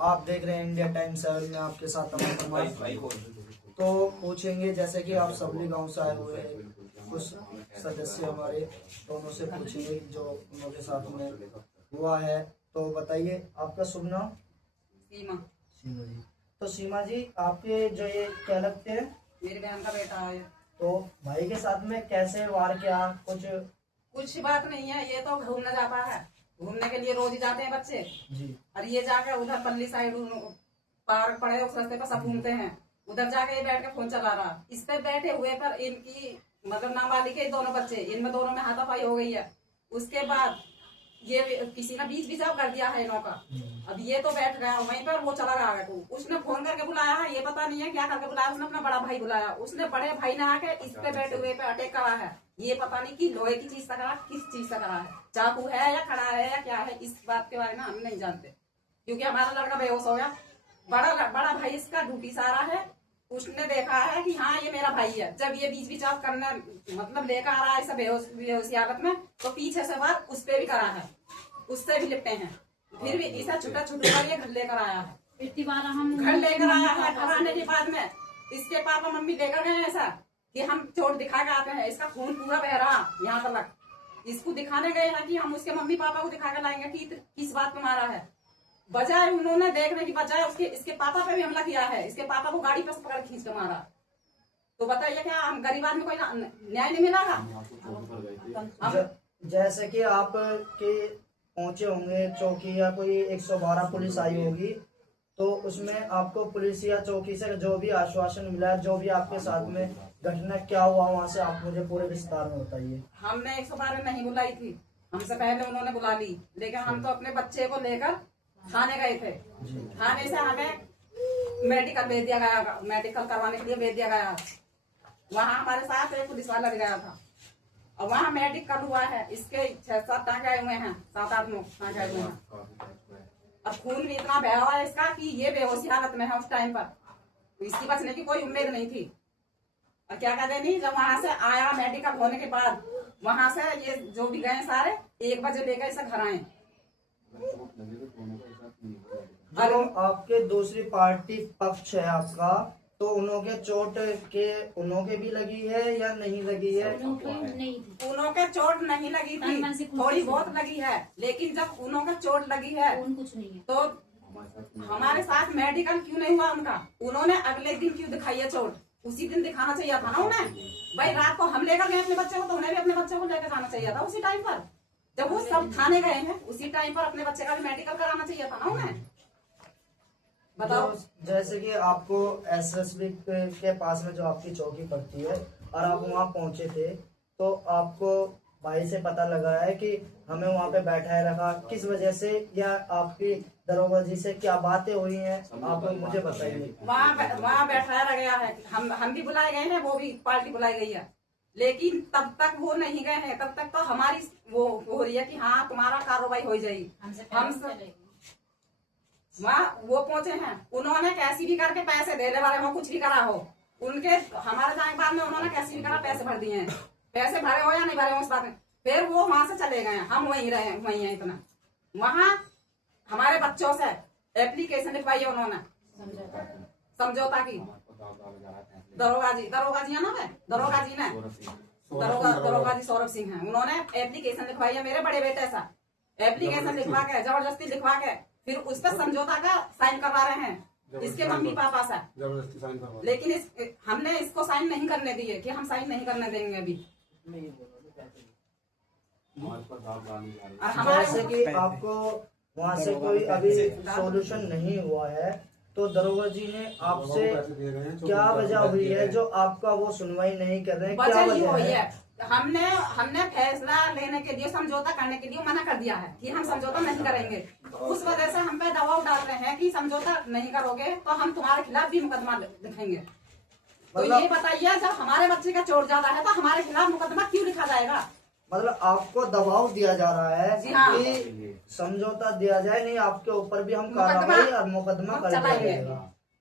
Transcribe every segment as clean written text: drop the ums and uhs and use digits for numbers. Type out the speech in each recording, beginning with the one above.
आप देख रहे हैं इंडिया टाइम्स 7 में आपके साथ तो पूछेंगे, जैसे कि आप सबली गांव से आए हुए हैं, कुछ सदस्य हमारे दोनों से पूछेंगे जो उनके साथ में हुआ है। तो बताइए आपका शुभ नाम। सीमा। सीमा जी। तो सीमा जी, आपके जो ये क्या लगते हैं? मेरी बहन का बेटा है। तो भाई के साथ में कैसे वार किया? कुछ बात नहीं है, ये तो घूमने जाता है, घूमने के लिए रोज ही जाते हैं बच्चे जी। और ये जाकर उधर पल्ली साइड पार्क पड़े उस रास्ते पर सब घूमते हैं, उधर जाके ये बैठ के फोन चला रहा। इस पे बैठे हुए पर इनकी मतलब नाबालिग के दोनों बच्चे, इनमें दोनों में हाथापाई हो गई है। उसके बाद ये किसी ने बीच बिचाव कर दिया है इनों का। अब ये तो बैठ गया वहीं पर, वो चला गया तो उसने फोन करके बुलाया है, ये पता नहीं है क्या करके बुलाया। उसने अपना बड़ा भाई बुलाया, उसने बड़े भाई ने आके इस पे बैठे हुए पे अटैक करा है। ये पता नहीं कि लोहे की चीज से करा, किस चीज से करा है, चाकू है या खड़ा है या क्या है, इस बात के बारे में हम नहीं जानते क्योंकि हमारा लड़का बेहोश हो गया। बड़ा भाई इसका ड्यूटी सारा है, उसने देखा है कि हाँ ये मेरा भाई है। जब ये बीच बिचाव करने मतलब लेकर आ रहा है ऐसा बेहोशी हालत में, तो पीछे से बार उस पे भी करा है, उससे भी लिपटे हैं। फिर भी ऐसा छुटा छुटा ये घर लेकर आया है, घर लेकर आया है। घर आने के बाद में इसके पापा मम्मी लेकर गए ऐसा कि हम चोट दिखा के आते हैं, इसका खून पूरा बह रहा यहाँ तक। इसको दिखाने गए हैं कि हम उसके मम्मी पापा को दिखा कर लाएंगे कि किस बात पे मारा है। बजाय उन्होंने देखने की बजाय इसके पापा पे भी हमला किया है, इसके पापा को गाड़ी पर पकड़ खींच कर मारा। तो बताइए क्या हम गरीब आदमी कोई न्याय नहीं मिलेगा? जैसे कि आप के पहुंचे होंगे चौकी या कोई 112 पुलिस आई होगी, तो उसमें आपको पुलिस या चौकी से जो भी आश्वासन मिला, जो भी आपके साथ में घटना क्या हुआ वहाँ से आप मुझे पूरे विस्तार में बताइए। हमने 112 नहीं बुलाई थी, हमसे पहले उन्होंने बुला ली, लेकिन हम तो अपने बच्चे को लेकर थाने गए थे। थाने से हमें मेडिकल भेज दिया गया, मेडिकल करवाने के लिए भेज दिया गया। वहाँ हमारे साथ एक पुलिस वाला भी गया था और वहाँ मेडिकल हुआ है। इसके 6-7 टाँके आए हुए हैं, 7-8 टाँके आए हुए हैं। अब खून भी इतना बहा हुआ है इसका कि ये बेहोशी हालत में है उस टाइम पर, तो इसकी बचने की कोई उम्मीद नहीं थी। और क्या कहते नहीं, जब वहां से आया मेडिकल होने के बाद, वहां से ये जो भी गए सारे 1 बजे लेकर इसे घर आए। जो आपके दूसरी पार्टी पक्ष है आपका, तो उनके चोट उनके भी लगी है या नहीं लगी है? उनके चोट नहीं लगी थी, थोड़ी बहुत लगी है, लेकिन जब उनके चोट लगी है तो हमारे साथ मेडिकल क्यों नहीं हुआ उनका? उन्होंने अगले दिन क्यों दिखाई है चोट? उसी दिन दिखाना चाहिए था ना उन्हें। भाई रात को हम लेकर गए अपने बच्चे को, तो उन्हें भी अपने बच्चे को लेकर जाना चाहिए था उसी टाइम पर। जब वो सब थाने गए हैं उसी टाइम पर अपने बच्चे का भी मेडिकल कराना चाहिए था ना उन्हें। बताओ। जैसे कि आपको एसएसबी के पास में जो आपकी चौकी पड़ती है और आप वहाँ पहुंचे थे, तो आपको भाई से पता लगा है कि हमें वहाँ पे बैठाए रखा, किस वजह से या आपकी दरोगा जी से क्या बातें हुई हैं आप मुझे बताइए। वहाँ बैठाया गया है, हम भी बुलाए गए हैं, वो भी पार्टी बुलाई गई है, लेकिन तब तक वो नहीं गए हैं। तब तक तो हमारी वो हो रही है कि हाँ तुम्हारा कार्रवाई हो जाएगी। हम वहाँ वो पहुंचे हैं, उन्होंने कैसी भी करके पैसे देने वाले हो, कुछ भी करा हो, उनके हमारे जाने के बाद में उन्होंने कैसी भी करा पैसे भर दिए हैं। पैसे भरे हो या नहीं भरे हो उस बात में, फिर वो वहां से चले गए हैं, हम वहीं रहे वहीं हैं। इतना वहाँ हमारे बच्चों से एप्लीकेशन लिखवाई है उन्होंने समझौता की। दरोगा जी है ना, दरोगा जी ने दरोगा जी सौरभ सिंह है, उन्होंने एप्लीकेशन लिखवाई है मेरे बड़े बेटे से। एप्लीकेशन लिखवा के जबरदस्ती लिखवा के फिर उस पर समझौता का साइन करवा रहे हैं इसके मम्मी पापा से, लेकिन हमने इसको साइन नहीं करने दिए कि हम साइन नहीं करने देंगे अभी। जैसे कि आपको वहाँ से कोई अभी सॉल्यूशन नहीं हुआ है, तो दरोगा जी ने आपसे क्या वजह हुई है जो आपका वो सुनवाई नहीं कर रहे हैं? क्या वजह है? हमने फैसला लेने के लिए, समझौता करने के लिए मना कर दिया है कि हम समझौता नहीं करेंगे। उस वजह से हम पे दबाव डाल रहे हैं कि समझौता नहीं करोगे तो हम तुम्हारे खिलाफ भी मुकदमा लिखेंगे। तो ये बताइए, जब हमारे बच्चे का चोट ज्यादा है तो हमारे खिलाफ मुकदमा क्यों लिखा जाएगा? मतलब आपको दबाव दिया जा रहा है हाँ। कि समझौता दिया जाए, नहीं आपके ऊपर भी हम कार्रवाई और मुकदमा कर जाएगा।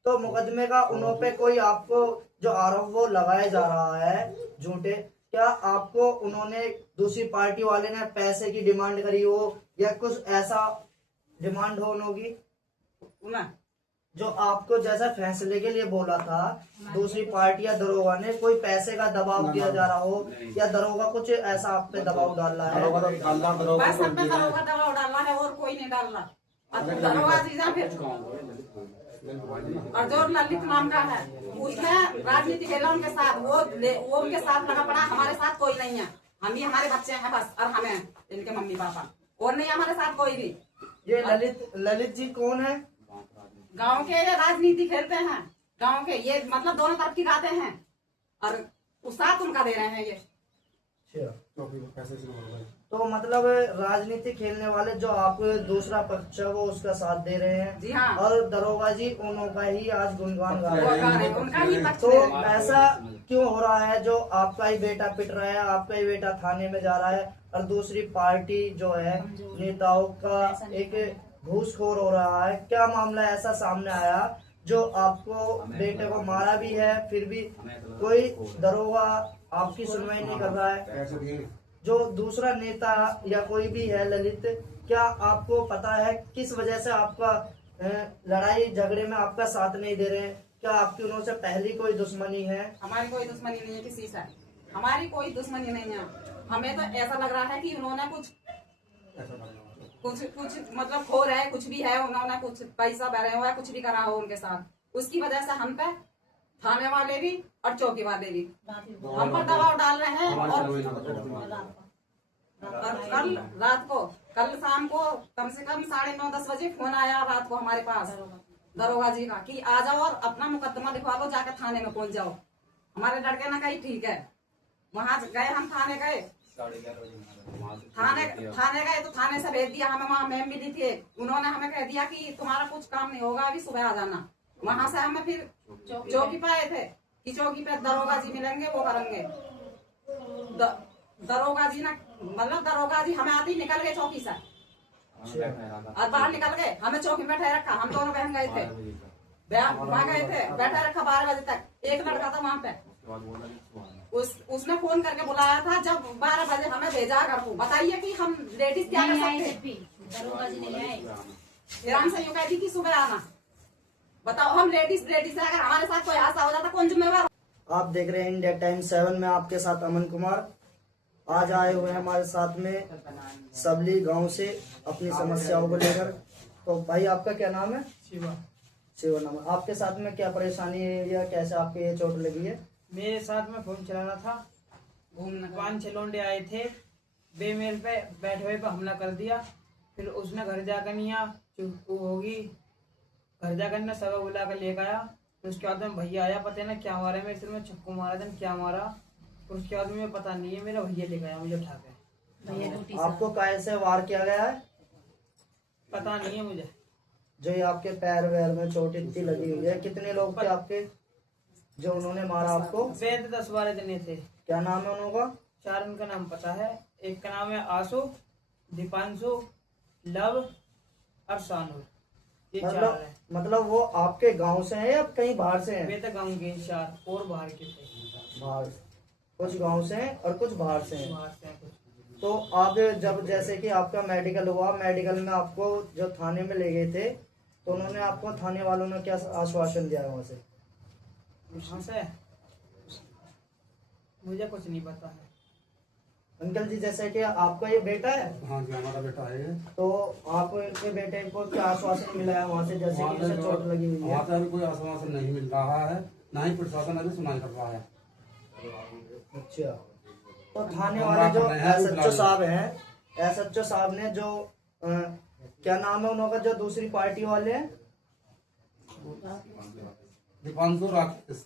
तो मुकदमे का उन पे कोई आपको जो आरोप वो लगाया जा रहा है झूठे, क्या आपको उन्होंने दूसरी पार्टी वाले ने पैसे की डिमांड करी हो या कुछ ऐसा डिमांड हो उनकी? उन्हें जो आपको जैसा फैसले के लिए बोला था दूसरी पार्टी या दरोगा ने, कोई पैसे का दबाव दिया जा रहा हो या दरोगा कुछ ऐसा आप पे दबाव डाल रहा है? बस सब पे दरोगा दबाव डालना है और कोई नहीं डाल रहा। अब दरोगा जीजा फिर और जो ललित नाम का है उसने राजनीति खेला उनके साथ, वो उनके साथ लगा पड़ा। हमारे साथ कोई नहीं है, हम ही हमारे बच्चे हैं बस, और हमें इनके मम्मी पापा, और नहीं हमारे साथ कोई भी। ये ललित जी कौन है? गांव के ये राजनीति खेलते हैं, गांव के ये मतलब दोनों तरफ की गाते हैं और उस साथ उनका दे रहे हैं ये। तो मतलब राजनीति खेलने वाले जो आप दूसरा पक्ष है वो उसका साथ दे रहे हैं। जी हाँ। और दरोगा जी उन्हों का ही आज गुणगान गा रहे हैं। उनका ही पक्ष तो दे रहे हैं। ऐसा क्यों हो रहा है जो आपका ही बेटा पिट रहा है, आपका ही बेटा थाने में जा रहा है और दूसरी पार्टी जो है नेताओं का एक घूसखोर हो रहा है? क्या मामला ऐसा सामने आया जो आपको बेटे को मारा भी है, फिर भी कोई दरोगा आपकी सुनवाई नहीं कर रहा है? जो दूसरा नेता या कोई भी है ललित, क्या आपको पता है किस वजह से आपका लड़ाई झगड़े में आपका साथ नहीं दे रहे हैं? क्या आपकी उनसे पहली कोई दुश्मनी है? हमारी कोई दुश्मनी नहीं है किसी से, हमारी कोई दुश्मनी नहीं है। हमें तो ऐसा लग रहा है कि उन्होंने कुछ मतलब खो रहे, कुछ भी है, उन्होंने कुछ पैसा भरे हुआ है, कुछ भी करा हो उनके साथ, उसकी वजह से हम पे थाने वाले भी और चौकी वाले भी हम पर दबाव डाल रहे हैं। और कल शाम को कम से कम 9:30-10 बजे फोन आया रात को हमारे पास दरोगा जी का कि आ जाओ और अपना मुकदमा दिखवा लो, जाकर थाने में पहुंच जाओ। हमारे लड़के ने कही ठीक है, वहां गए, हम थाने गए, थाने गए तो थाने से भेज दिया हमें। वहाँ मैम मिली थी, उन्होंने हमें कह दिया कि तुम्हारा कुछ काम नहीं होगा, अभी सुबह आ जाना। वहां से हमें फिर चौकी पे आए थे कि चौकी पे दरोगा जी मिलेंगे, वो करेंगे। दरोगा जी ना मतलब दरोगा जी हमें आते ही निकल गए चौकी से और बाहर निकल गए, हमें चौकी में बैठे रखा। हम दोनों बहन गए थे, वहाँ गए थे, बैठा रखा 12 बजे तक। एक लड़का था वहाँ पे, उसने फोन करके बुलाया था जब 12 बजे हमें भेजा घर को। बताइए कि हम लेडीज क्या कर सकते? फिर हमसे यूँ कहती कि सुबह आना। बताओ, हम लेडीज है, अगर हमारे साथ कोई हादसा हो जाता कौन जिम्मेवार? आप देख रहे हैं इंडिया टाइम 7 में आपके साथ अमन कुमार। आज आए हुए हैं हमारे साथ में सबली गांव से अपनी समस्याओं को लेकर। तो भाई आपका क्या नाम है? शिवा नाम है। आपके साथ में क्या परेशानी है या कैसे आपके ये चोट लगी है? मेरे साथ में फोन चलाना था, घूमना 5-6 लौंडे आए थे, बेमेल पे बैठे हुए पे हमला कर दिया। फिर उसने घर जाकर नहीं चुप होगी, घर जाकर ने सब बुला कर लेकर आया। फिर उसके बाद में भैया आया, पता ना क्या मारा, मेरे सिर में चक्कू मारा था, क्या मारा। फिर उसके बाद में पता नहीं है, मेरा भैया लेकर आया मुझे उठा के। आपको काय से वार किया गया है? पता नहीं है मुझे। जो ये आपके पैर वैर में चोट इतनी लगी हुई है, कितने लोग थे आपके जो उन्होंने मारा आपको? 10-12 दिन थे। क्या नाम है उनका? 4 उनका नाम पता है। एक का नाम है आशु, दीपांशु, लव और सानू। ये 4 है। मतलब वो आपके गांव से हैं या कहीं बाहर से हैं? वे तो गाँव के 4 और बाहर के थे। बाहर, कुछ गांव से हैं और कुछ बाहर से हैं। बाहर से कुछ। तो आप जब जैसे कि आपका मेडिकल हुआ, मेडिकल में आपको जो थाने में ले गए थे तो उन्होंने आपको, थाने वालों ने क्या आश्वासन दिया वहाँ से? वहाँ से मुझे कुछ नहीं पता है। अंकल जी, जैसे कि आपका ये बेटा है? हाँ जी, हमारा बेटा है। तो आपके बेटे को क्या आश्वासन मिला है वहाँ से, जैसे कि उसे चोट लगी हुई है? वहाँ से अभी कोई आश्वासन नहीं मिल रहा है, ना ही प्रशासन अभी सुनाई कर रहा है। अच्छा, तो थाने वाले जो एसएचओ साहब हैं, एसएचओ साहब ने जो क्या नाम है उनका, जो दूसरी पार्टी वाले हैं? दीपांशु राकेश।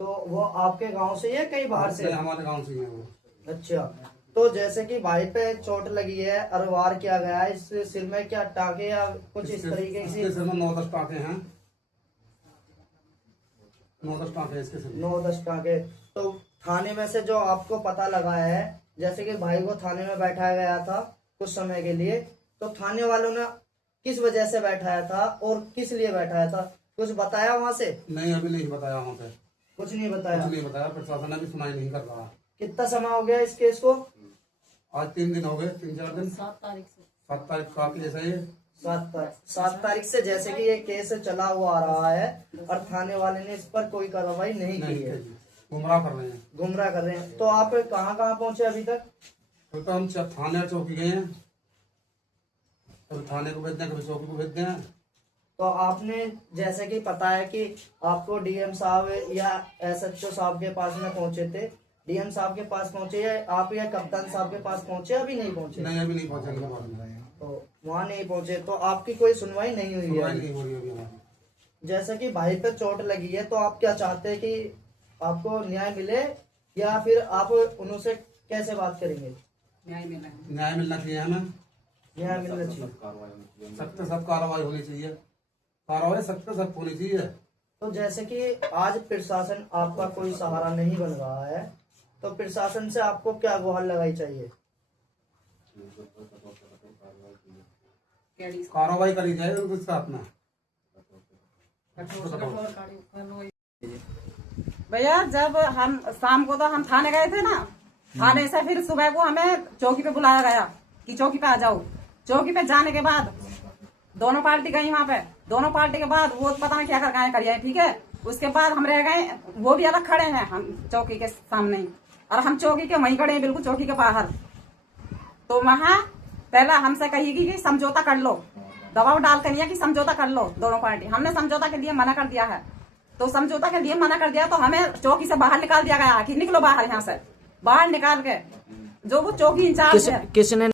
तो वो आपके गांव से या कहीं बाहर से? हमारे गांव से ही है वो। अच्छा, तो जैसे कि भाई पे चोट लगी है और वार किया गया है, इस सिर में क्या टाके या कुछ इस तरीके से? इसके सिर में 9-10 टाके हैं। 9-10 टाके इसके सिर में। 9-10 टाके। तो थाने में से जो आपको पता लगा है, जैसे कि भाई को थाने में बैठाया गया था कुछ समय के लिए, तो थाने वालों ने किस वजह से बैठाया था और किस लिए बैठाया था, कुछ बताया वहाँ से? नहीं, अभी नहीं बताया वहाँ पे। कुछ नहीं बताया? कुछ नहीं बताया, प्रशासन अभी सुनाई नहीं कर रहा। कितना समय हो गया इस केस को? आज 3 दिन हो गए, 3-4 दिन। 7 तारीख से 7 तारीख का केस है ये। 7 तारीख से जैसे कि ये केस चला हुआ आ रहा है और थाने वाले ने इस पर कोई कार्रवाई नहीं की है, गुमराह कर रहे हैं। गुमराह कर रहे हैं। तो आप कहाँ कहाँ पहुंचे अभी तक? तो हम थाने और चौकी गए हैं, कभी थाने को भेज दें, कभी चौकी को भेज दें। तो आपने जैसे कि पता है कि आपको डीएम साहब या एसएचओ साहब के पास में पहुंचे थे, डीएम साहब के पास पहुंचे या आप या कप्तान साहब के पास पहुंचे? अभी नहीं पहुंचे? नहीं, अभी नहीं पहुंचे। तो वहाँ नहीं पहुंचे, तो आपकी कोई सुनवाई नहीं हुई है? नहीं हो रही अभी हमारी। जैसे कि भाई पे चोट लगी है, तो आप क्या चाहते हैं कि आपको न्याय मिले या फिर आप उनसे कैसे बात करेंगे? न्याय मिला है। न्याय मिलना चाहिए हमें, न्याय मिलना चाहिए। सख्त से सख्त कार्रवाई होनी चाहिए, कार्रवाई सख्त से सख्त होनी चाहिए। तो जैसे कि आज प्रशासन आपका कोई सहारा नहीं बन रहा है, तो प्रशासन से आपको क्या गुहार लगाई चाहिए? कार्रवाई करी जाए उनके साथ में। भैया जब हम शाम को तो हम थाने गए थे ना, थाने से फिर सुबह को हमें चौकी पे बुलाया गया कि चौकी पे आ जाओ। चौकी पे जाने के बाद दोनों पार्टी गई वहाँ पे, दोनों पार्टी के बाद वो पता नहीं क्या कर गए करिए, ठीक है। उसके बाद हम रह गए, वो भी अलग खड़े हैं हम चौकी के सामने ही, और हम चौकी के वहीं खड़े हैं, बिल्कुल चौकी के बाहर। तो वहाँ पहला हमसे कहेगी कि समझौता कर लो, दबाव डाल कर नहीं कि समझौता कर लो दोनों पार्टी। हमने समझौता के लिए मना कर दिया है, तो समझौता के लिए मना कर दिया तो हमें चौकी से बाहर निकाल दिया गया कि निकलो बाहर, यहाँ से बाहर निकाल के जो वो चौकी इंचार्ज है किसने